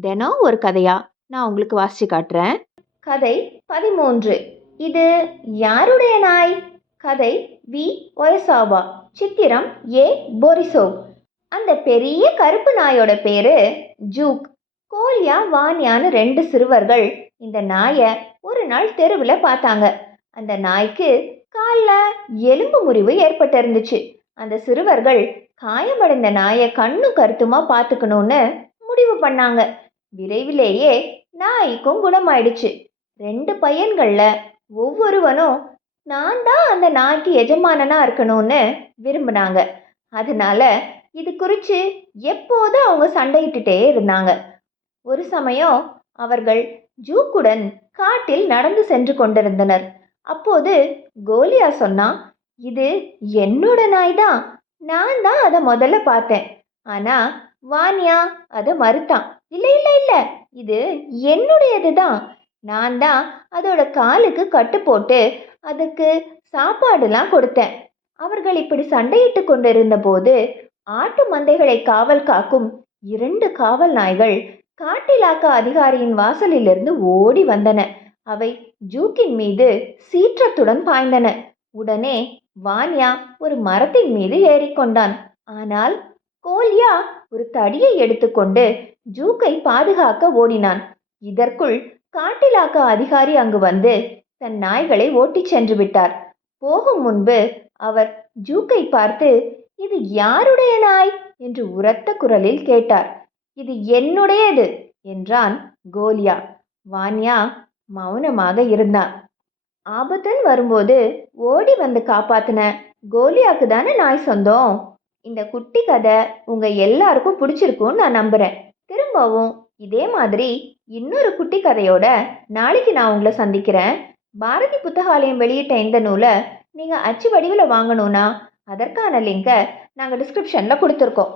தினம் ஒரு கதையா? நான் உங்களுக்கு வாசிச்சு காட்டுறேன். கதை பதிமூன்று. இது யாருடைய நாய்? கதை வி. ஒயசாபா சித்திரம் ஏ. போரிசோவ் அந்த பெரிய கருப்பு நாயோட பேரு ஜூக். கோலியா வான்யான்னு ரெண்டு சிறுவர்கள் இந்த நாயை ஒரு நாள் தெருவில் பார்த்தாங்க. அந்த நாய்க்கு காலில் எலும்பு முறிவு ஏற்பட்டிருந்துச்சு. அந்த சிறுவர்கள் காயமடைந்த நாயை கண்ணும் கருத்துமா பார்த்துக்கணும்னு முடிவு பண்ணாங்க. விரைவிலேயே நாய்க்கும் குணமாயிடுச்சு. ரெண்டு பையன்களில் ஒவ்வொருவனும் நான் தான் அந்த நாய்க்கு எஜமானனா இருக்கணும்னு விரும்பினாங்க. அதனால இது குறித்து எப்போதும் அவங்க சண்டையிட்டுட்டே இருந்தாங்க. ஒரு சமயம் அவர்கள் ஜூக்குடன் காட்டில் நடந்து சென்று கொண்டிருந்தனர். அப்போது கோலியா சொன்னா இது என்னோட நாய் தான். நான் தான் அதை முதல்ல பார்த்தேன். ஆனால் வானியா அதை மறுத்தான். இல்லை இல்லை இல்லை இது என்னுடையது தான் நான் தான் அதோட காலுக்கு கட்டு போட்டு அதுக்கு சாப்பாடுலாம் கொடுத்தேன். அவர்கள் இப்படி சண்டையிட்டு கொண்டிருந்த போது ஆட்டு மந்தைகளை காவல் காக்கும் இரண்டு காவல் நாய்கள் காட்டிலாக்க அதிகாரியின் வாசலிலிருந்து ஓடி வந்தன. அவை ஜூக்கின் மீது சீற்றத்துடன் பாய்ந்தன. உடனே வான்யா ஒரு மரத்தின் மீது ஏறிக்கொண்டான். ஆனால் கோல்யா ஒரு தடியை எடுத்துக்கொண்டு ஜூக்கை பாதுகாக்க ஓடினான். இதற்குள் காட்டிலாக்க அதிகாரி அங்கு வந்து தன் நாய்களை ஓட்டிச் சென்று விட்டார். போகும் முன்பு அவர் ஜூக்கை பார்த்து இது யாருடைய நாய்? என்று உரத்த குரலில் கேட்டார். இது என்னுடையது என்றான் கோலியா. வான்யா மௌனமாக இருந்தான். ஆபத்துன்னு வரும்போது ஓடி வந்து காப்பாத்தின கோலியாக்கு தானே நாய் சொந்தம்? இந்த குட்டி கதை உங்க எல்லாருக்கும் பிடிச்சிருக்கும்னு நான் நம்புறேன். திரும்பவும் இதே மாதிரி இன்னொரு குட்டி கதையோட நாளைக்கு நான் உங்களை சந்திக்கிறேன். பாரதி புத்தகாலயம் வெளியிட்ட இந்த நூலை நீங்கள் அச்சு வடிவில் வாங்கணும்னா அதற்கான லிங்கை நாங்கள் டிஸ்கிரிப்ஷனில் கொடுத்துருக்கோம்.